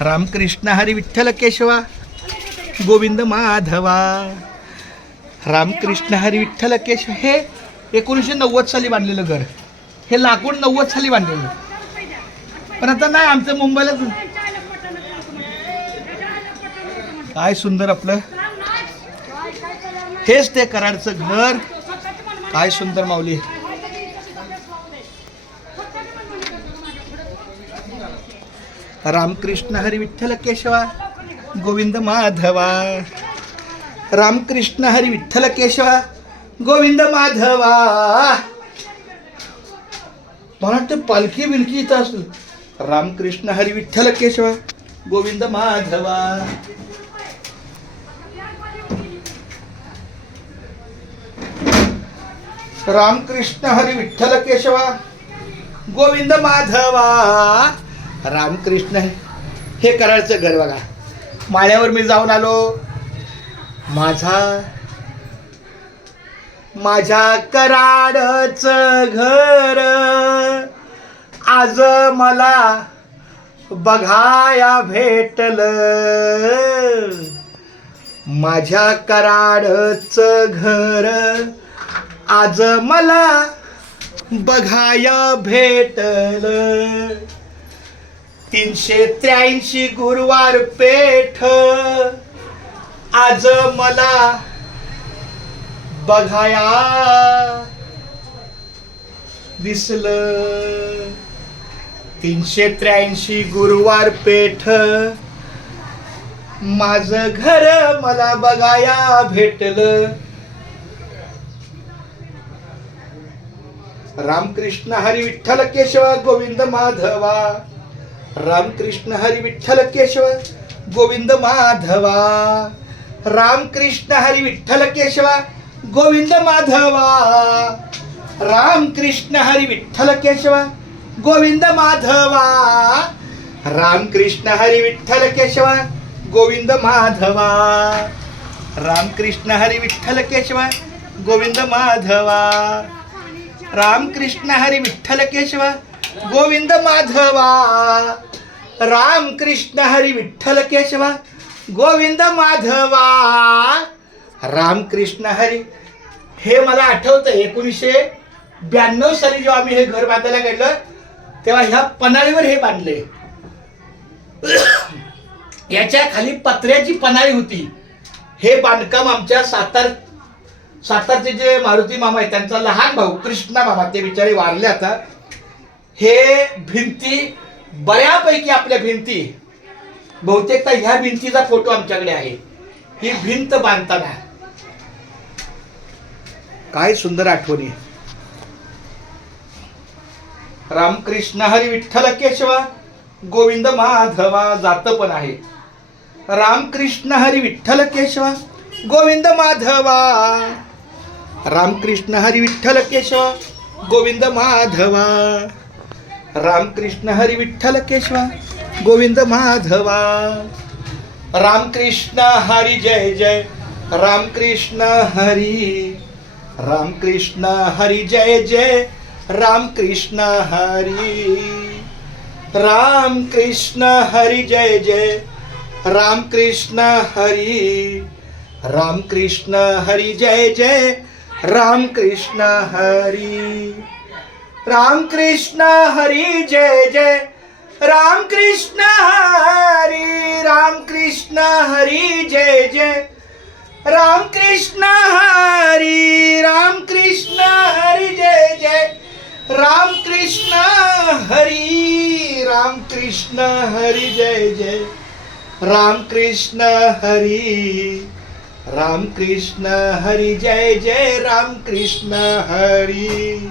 रामकृष्ण हरी विठ्ठल केशवा गोविंद माधवा. रामकृष्ण हरी विठ्ठल केशव हे एकोणीसशे नव्वद साली बांधलेलं घर. हे लाकूड नव्वद साली बांधलेलं. पण आता नाही आमचं मुंबईला काय सुंदर आपलं. हेच ते कराडचं घर. काय सुंदर माऊली. रामकृष्ण हरी विठ्ठल केशवा गोविंद माधवा. रामकृष्ण हरी विठ्ठल केशवा गोविंद माधवा. मला वाटतं पालखी बिलकी इथं असेल. रामकृष्ण हरी विठ्ठल केशवा गोविंद माधवा. रामकृष्ण हरी विठ्ठल केशवा गोविंद माधवा. रामकृष्ण हे करायचं घर बघा. माळ्यावर मी जाऊन आलो. माझा माझ्या कराडच घर आज मला बघाया भेटल. माझ्या कराडच घर आज मला बघाया भेटल. तीनशे त्र्याऐंशी गुरुवार पेठ. आज मला बघाया दिसलं. तीनशे त्र्याऐंशी गुरुवार पेठ. माझं घर मला बघाया भेटलं. रामकृष्ण हरी विठ्ठल केशव गोविंद माधवा. रामकृष्ण हरी विठ्ठल केशव गोविंद माधवा. रामकृष्ण हरी विठ्ठल केशव गोविंद माधवा. रामकृष्ण हरी विठ्ठल केशव गोविंद माधवा. रामकृष्ण हरी विठ्ठल केशव गोविंद माधवा. रामकृष्ण हरी विठ्ठल केशव गोविंद माधवा. रामकृष्ण हरी विठ्ठल केशव गोविंद माधवा रामकृष्ण हरी विठ्ठल केशवा गोविंद माधवा रामकृष्ण हरी. हे मला आठवतं एकोणीसशे ब्याण्णव साली जेव्हा आम्ही हे घर बांधायला गेलं तेव्हा ह्या पन्हाळीवर हे बांधले. याच्या खाली पत्र्याची पन्हाळी होती. हे बांधकाम आमच्या सातार सातारचे जे मारुती मामा आहेत त्यांचा लहान भाऊ कृष्णा मामा ते बिचारे वारले आता. हे भिंती बऱ्यापैकी आपल्या भिंती. बहुतेकदा ह्या भिंतीचा फोटो आमच्याकडे आहे. ही भिंत बांधताना. काय सुंदर आठवणी. रामकृष्ण हरी विठ्ठल केशवा गोविंद माधवा जात पण आहे. रामकृष्ण हरी विठ्ठल केशवा गोविंद माधवा. रामकृष्ण हरी विठ्ठल केशवा गोविंद माधवा. रामकृष्ण हरी विठ्ठल केशवा गोविंद माधवा। रामकृष्ण हरी जय जय रामकृष्ण हरी रामकृष्ण हरी जय जय रामकृष्ण हरी। रामकृष्ण हरी जय जय रामकृष्ण हरी रामकृष्ण हरी जय जय रामकृष्ण हरी। रामकृष्ण हरी जय जय रामकृष्ण हरी रामकृष्ण हरी जय जय रामकृष्ण हरी रामकृष्ण हरी जय जय रामकृष्ण हरी रामकृष्ण हरी जय जय रामकृष्ण हरी रामकृष्ण हरी जय जय रामकृष्ण हरी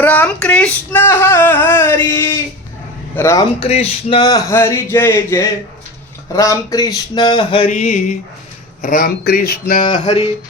રામકૃષ્ણ હરી. રામકૃષ્ણ હરી જય જય. રામકૃષ્ણ હરી. રામકૃષ્ણ હરી.